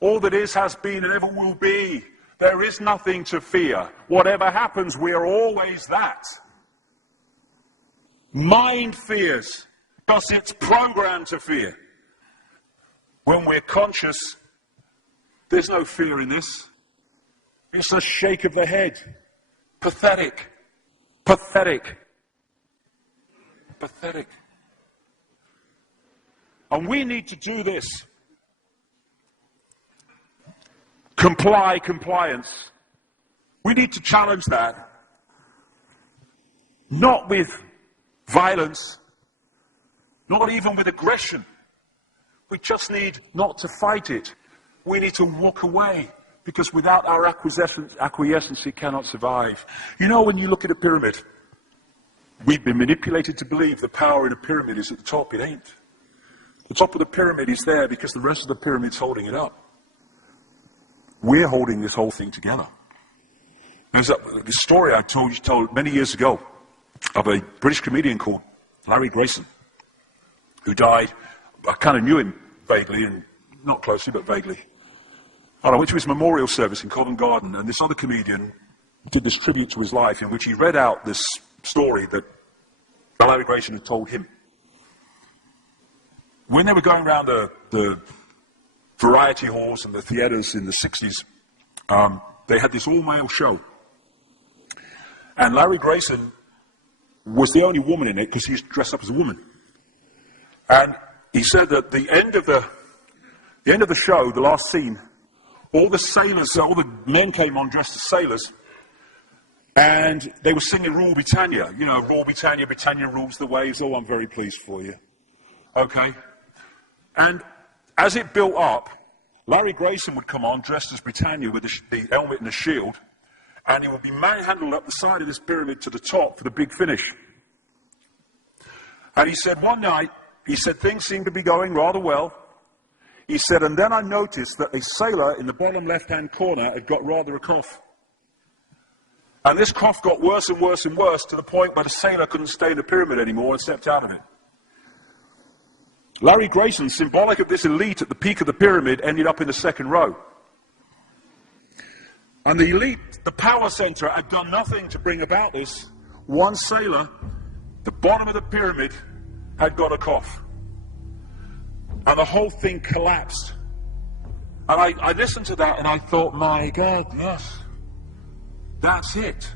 All that is, has been, and ever will be. There is nothing to fear. Whatever happens, we are always that. Mind fears, because it's programmed to fear. When we're conscious, there's no fear in this. It's a shake of the head. Pathetic. Pathetic. Pathetic. And we need to do this. Compliance. We need to challenge that. Not with violence, not even with aggression. We just need not to fight it. We need to walk away, because without our acquiescence, it cannot survive. You know, when you look at a pyramid, we've been manipulated to believe the power in a pyramid is at the top. It ain't. The top of the pyramid is there because the rest of the pyramid's holding it up. We're holding this whole thing together. There's this story I told many years ago of a British comedian called Larry Grayson, who died. I kind of knew him vaguely, and not closely, but vaguely. And I went to his memorial service in Covent Garden, and this other comedian did this tribute to his life in which he read out this story that Larry Grayson had told him. When they were going around the variety halls and the theatres in the 60s, they had this all-male show. And Larry Grayson was the only woman in it because he was dressed up as a woman. And he said that the end of the show, the last scene, all the sailors, all the men came on dressed as sailors, and they were singing Rule Britannia. You know, Rule Britannia, Britannia rules the waves. Oh, I'm very pleased for you. Okay. And as it built up, Larry Grayson would come on dressed as Britannia with the helmet and the shield, and he would be manhandled up the side of this pyramid to the top for the big finish. And he said one night, he said things seemed to be going rather well. He said, and then I noticed that a sailor in the bottom left-hand corner had got rather a cough. And this cough got worse and worse and worse to the point where the sailor couldn't stay in the pyramid anymore and stepped out of it. Larry Grayson, symbolic of this elite at the peak of the pyramid, ended up in the second row. And the elite, the power center, had done nothing to bring about this. One sailor, the bottom of the pyramid, had got a cough. And the whole thing collapsed. And I listened to that and I thought, my God, yes, that's it.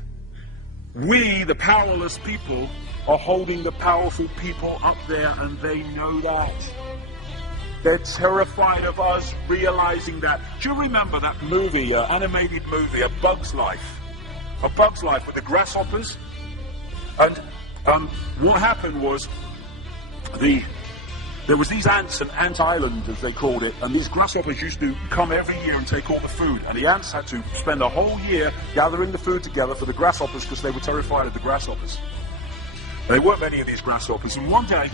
We, the powerless people, are holding the powerful people up there, and they know that. They're terrified of us realizing that. Do you remember that movie, animated movie, A Bug's Life? A Bug's Life with the grasshoppers? And what happened was, there was these ants, an ant island as they called it, and these grasshoppers used to come every year and take all the food, and the ants had to spend a whole year gathering the food together for the grasshoppers because they were terrified of the grasshoppers. There weren't many of these grasshoppers, and one day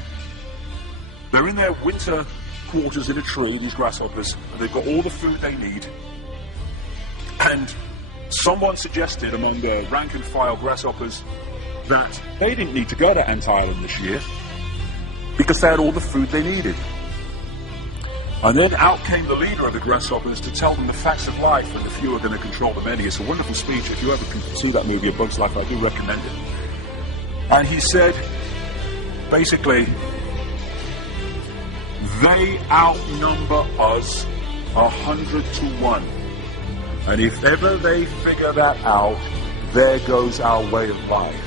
they're in their winter quarters in a tree, these grasshoppers, and they've got all the food they need, and someone suggested among the rank and file grasshoppers that they didn't need to go to Ant Island this year because they had all the food they needed. And then out came the leader of the grasshoppers to tell them the facts of life, and the few are going to control the many. It's a wonderful speech. If you ever can see that movie, A Bug's Life, I do recommend it. And he said, basically, they outnumber us 100 to 1. And if ever they figure that out, there goes our way of life.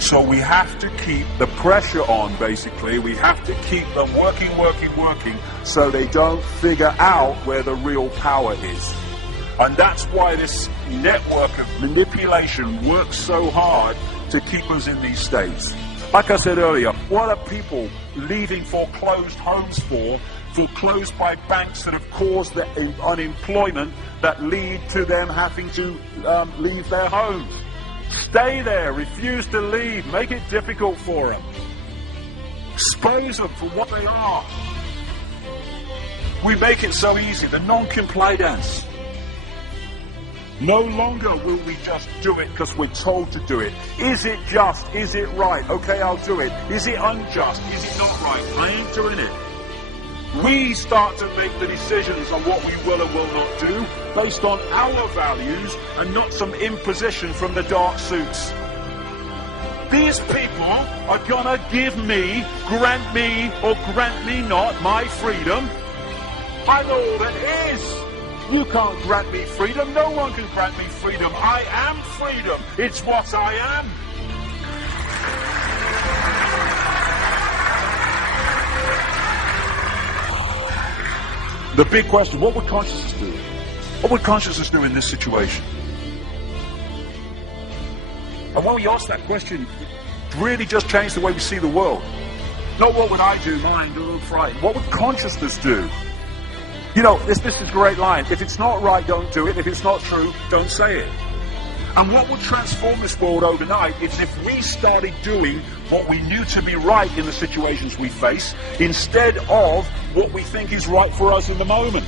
So we have to keep the pressure on, basically. We have to keep them working, so they don't figure out where the real power is. And that's why this network of manipulation works so hard to keep us in these states. Like I said earlier, what are people leaving foreclosed homes for? Foreclosed by banks that have caused the unemployment that lead to them having to leave their homes. Stay there, refuse to leave, make it difficult for them. Expose them for what they are. We make it so easy, the non-compliance. No longer will we just do it because we're told to do it. Is it just? Is it right? Okay, I'll do it. Is it unjust? Is it not right? I ain't doing it. We start to make the decisions on what we will and will not do based on our values and not some imposition from the dark suits. These people are gonna give me, grant me, or grant me not my freedom. I'm all that is. You can't grant me freedom. No one can grant me freedom. I am freedom. It's what I am. The big question, what would consciousness do? What would consciousness do in this situation? And when we ask that question, it really just changed the way we see the world. Not what would I do, mine, frightened. What would consciousness do? You know, this is a great line. If it's not right, don't do it. If it's not true, don't say it. And what would transform this world overnight is if we started doing what we knew to be right in the situations we face, instead of what we think is right for us in the moment.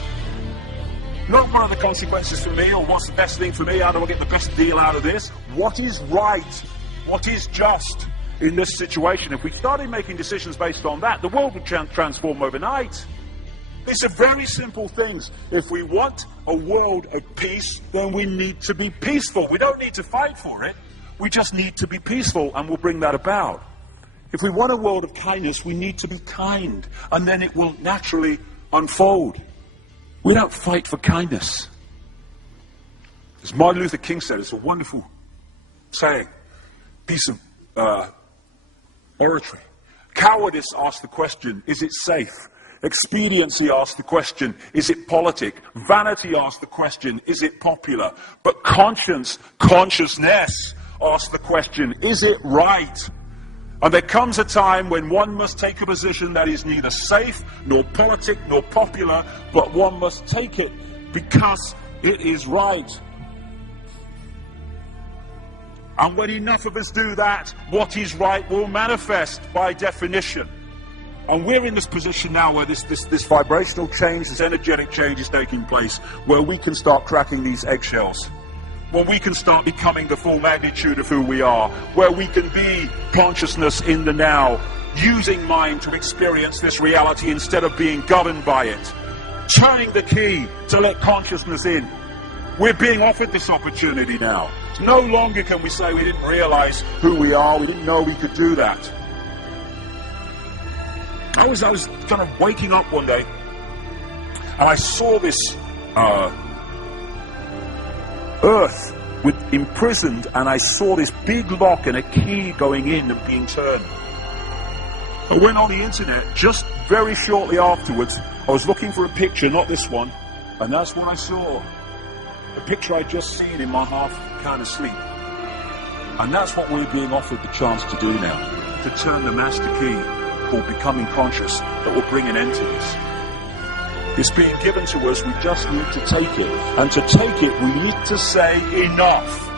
Not what are the consequences for me, or what's the best thing for me, how do I get the best deal out of this? What is right? What is just in this situation? If we started making decisions based on that, the world would transform overnight. These are very simple things. If we want a world of peace, then we need to be peaceful. We don't need to fight for it. We just need to be peaceful, and we'll bring that about. If we want a world of kindness, we need to be kind, and then it will naturally unfold. We don't fight for kindness. As Martin Luther King said, it's a wonderful saying, piece of oratory. Cowardice asks the question, is it safe? Expediency asks the question, is it politic? Vanity asks the question, is it popular? But consciousness asks the question, is it right? And there comes a time when one must take a position that is neither safe, nor politic, nor popular, but one must take it because it is right. And when enough of us do that, what is right will manifest by definition. And we're in this position now where this vibrational change, this energetic change is taking place, where we can start cracking these eggshells, where we can start becoming the full magnitude of who we are, where we can be consciousness in the now, using mind to experience this reality instead of being governed by it, turning the key to let consciousness in. We're being offered this opportunity now. No longer can we say we didn't realize who we are, we didn't know we could do that. I was kind of waking up one day, and I saw this earth imprisoned, and I saw this big lock and a key going in and being turned. I went on the internet just very shortly afterwards. I was looking for a picture, not this one, and that's what I saw. The picture I'd just seen in my half kind of sleep. And that's what we're being offered the chance to do now, to turn the master key called becoming conscious that will bring an end to this. It's being given to us, we just need to take it. And to take it, we need to say enough.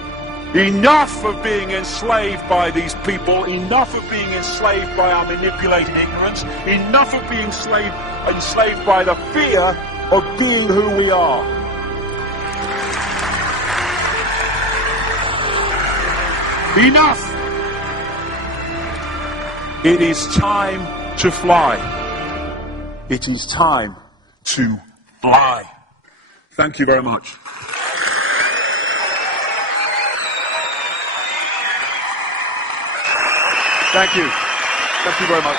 Enough of being enslaved by these people, enough of being enslaved by our manipulated ignorance, enough of being enslaved by the fear of being who we are. Enough! It is time to fly. It is time to fly. Thank you very much. Thank you. Thank you very much.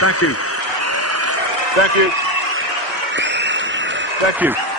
Thank you. Thank you. Thank you.